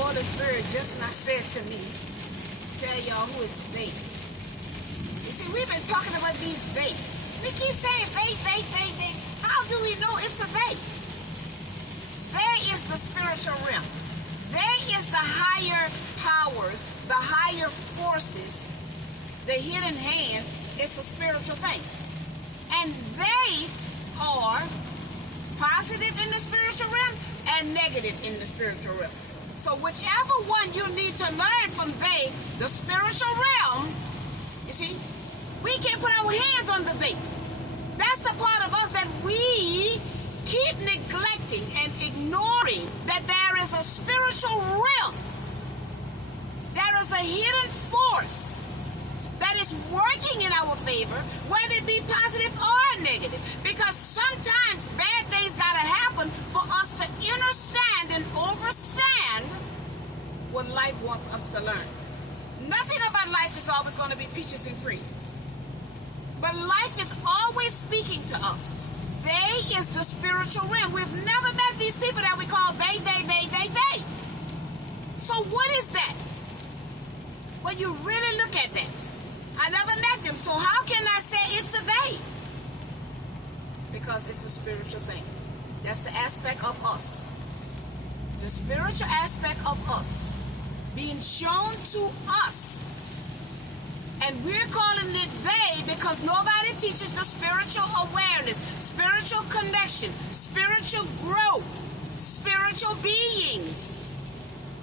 Holy Spirit just not said to me, tell y'all who is they. You see, we've been talking about these they. We keep saying they. How do we know it's a they? They is the spiritual realm. They is the higher powers, the higher forces, the hidden hand. It's a spiritual thing. And they are positive in the spiritual realm and negative in the spiritual realm. So whichever one you need to learn from they, the spiritual realm, you see, we can't put our hands on the they. That's the part of us that we keep neglecting and ignoring, that there is a spiritual realm. There is a hidden force that is working in our favor, whether it be positive or negative. Because sometimes bad things gotta happen for us to understand and understand what life wants us to learn. Nothing about life is always going to be peaches and cream. But life is always speaking to us. They is the spiritual realm. We've never met these people that we call they. So what is that? When you really look at that, I never met them, so how can I say it's a they? Because it's a spiritual thing. That's the aspect of us. The spiritual aspect of us being shown to us. And we're calling it they because nobody teaches the spiritual awareness, spiritual connection, spiritual growth, spiritual beings.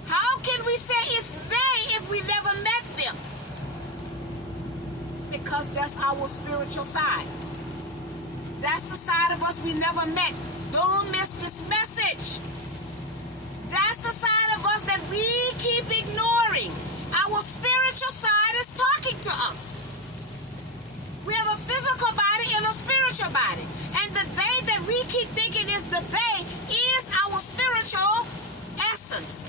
How can we say it's they if we never met them? Because that's our spiritual side. That's the side of us we never met. Don't miss this message. That's the side of us that we keep ignoring. Our spiritual side is talking to us. We have a physical body and a spiritual body. And the they that we keep thinking is the they is our spiritual essence.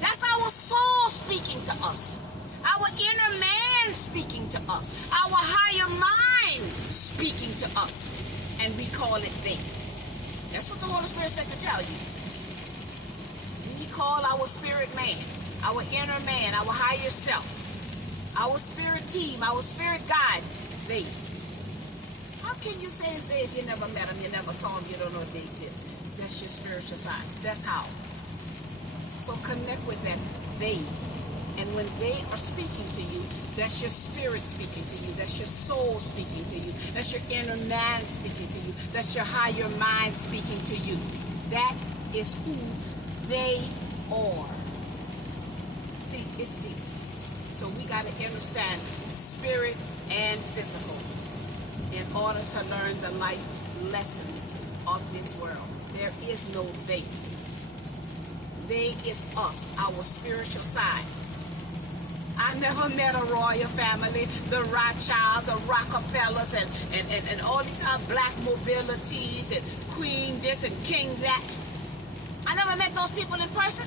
That's our soul speaking to us. Our inner man speaking to us. Our higher mind speaking to us. And we call it they. That's what the Holy Spirit said to tell you. We call our spirit man, our inner man, our higher self, our spirit team, our spirit guide, they. How can you say it's they if you never met them, you never saw them, you don't know if they exist? That's your spiritual side. That's how. So connect with that they. And when they are speaking to you, that's your spirit speaking to you. That's your soul speaking to you. That's your inner man speaking to you. That's your higher mind speaking to you. That is who they are. See, it's deep. So we got to understand spirit and physical in order to learn the life lessons of this world. There is no they. They is us, our spiritual side. I never met a royal family, the Rothschilds, the Rockefellers, and all these black mobilities, and queen this and king that. I never met those people in person.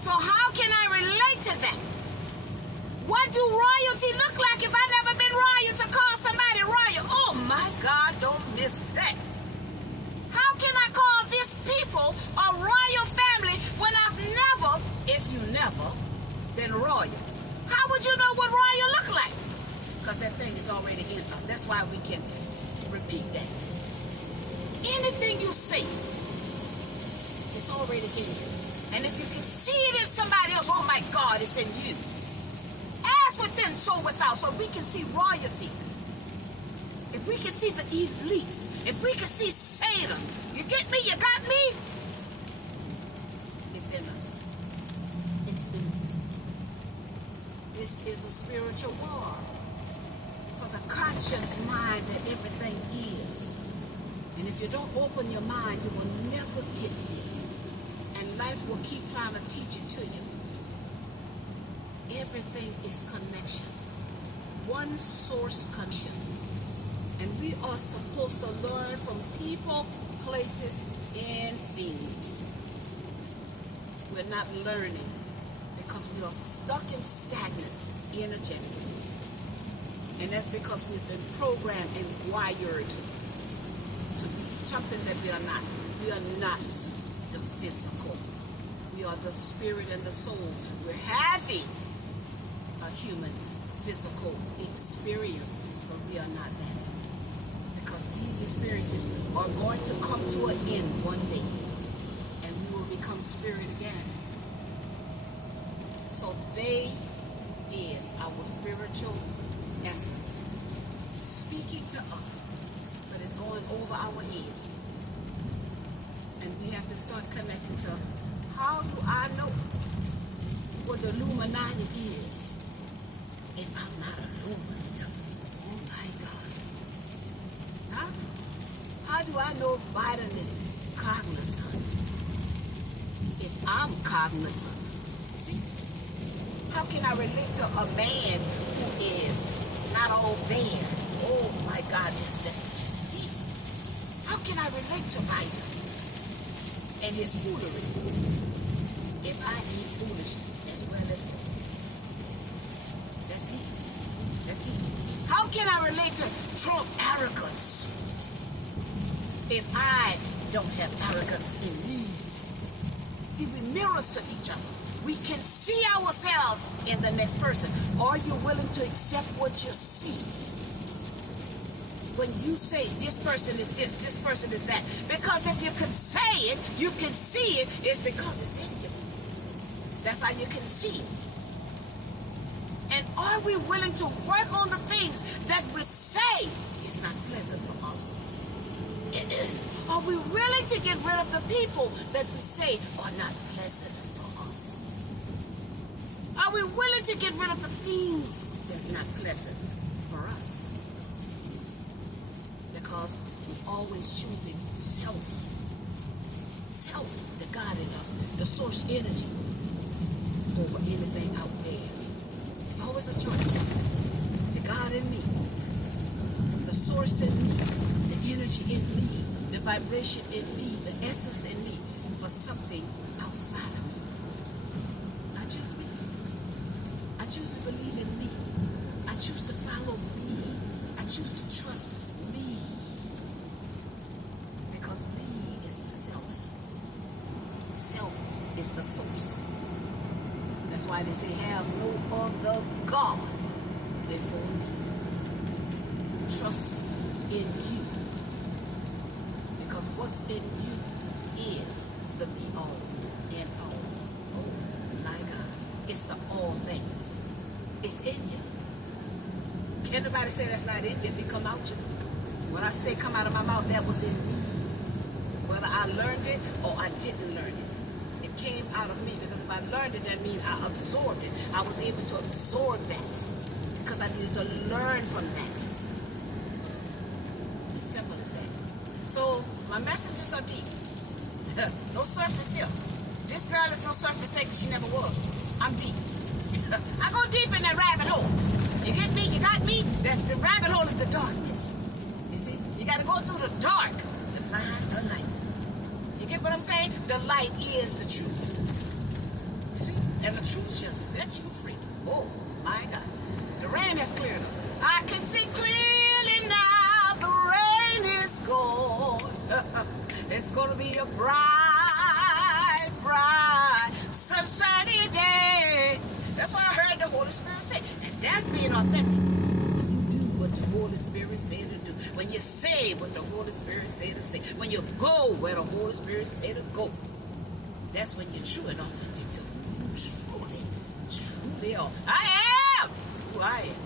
So how can I relate to that? What do royalty look like if I've never been royal to call somebody royal? Oh my God, don't miss that. How can I call these people a royal family when I've never, if you never, been royal? How would you know what royal look like? Because that thing is already in us. That's why we can repeat that. Anything you say, it's already in you. And if you can see it in somebody else, oh my God, it's in you. As within, so without. So we can see royalty. If we can see the elites, if we can see Satan, you get me? You got me? It's in us. It's in us. This is a spiritual war for the conscious mind that everything is. And if you don't open your mind, you will never get this. And life will keep trying to teach it to you. Everything is connection. One source connection. And we are supposed to learn from people, places, and things. We're not learning because we are stuck and stagnant energetically. And that's because we've been programmed and wired to be something that we are not. We are not the physical. We are the spirit and the soul. We're having a human physical experience, but we are not that. Because these experiences are going to come to an end one day, and we will become spirit again. So they is our spiritual essence speaking to us, but it's going over our heads. And we have to start connecting to, how do I know what the Illuminati is if I'm not illumined? Oh my God. Huh? How do I know Biden is cognizant if I'm cognizant? See? How can I relate to a man who is not all there? Oh my God, this message is deep. How can I relate to Biden and his foolery if I eat foolish as well as him? That's deep. That's deep. How can I relate to Trump arrogance if I don't have arrogance in me? See, we mirrors to each other. We can see ourselves in the next person. Are you willing to accept what you see? When you say this person is this person is that. Because if you can say it, you can see it, it's because it's in you. That's how you can see it. And are we willing to work on the things that we say is not pleasant for us? Are we willing to get rid of the people that we say are not pleasant for us? Are we willing to get rid of the things that's not pleasant for us? Because we're always choosing self, the God in us, the source energy, over anything out there. It's always a choice. The God in me, the source in me, the energy in me, the vibration in me, the essence in me, for something outside of me. I choose me. I choose to believe in me. I choose to follow me. I choose to trust me. Because me is the self. Self is the source. That's why they say, have no other God before me. Trust in you. Because what's in you is the be-all and all. Oh my God. It's the all things. It's in you. Can't nobody say that's not in you if it come out you. When I say come out of my mouth, that was in me. Whether I learned it or I didn't learn it. It came out of me, because if I learned it, that means I absorbed it. I was able to absorb that because I needed to learn from that. As simple as that. So my messages are deep. No surface here. This girl is no surface taker. She never was. I'm deep. I go deep in that rabbit hole. You get me? You got me? That's the rabbit hole is the darkness. You see? You got to go through the dark to find the light. You get what I'm saying? The light is the truth. You see? And the truth shall set you free. Oh my God. The rain has cleared up. I can see clearly now. The rain is gone. It's going to be a bright, sunshiny day. That's what I heard the Holy Spirit say. And that's being authentic. When you do what the Holy Spirit said to do. When you say what the Holy Spirit said to say. When you go where the Holy Spirit said to go. That's when you're true and authentic to truly are. I am who I am.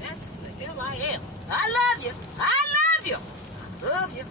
That's who the hell I am. I love you. I love you. I love you.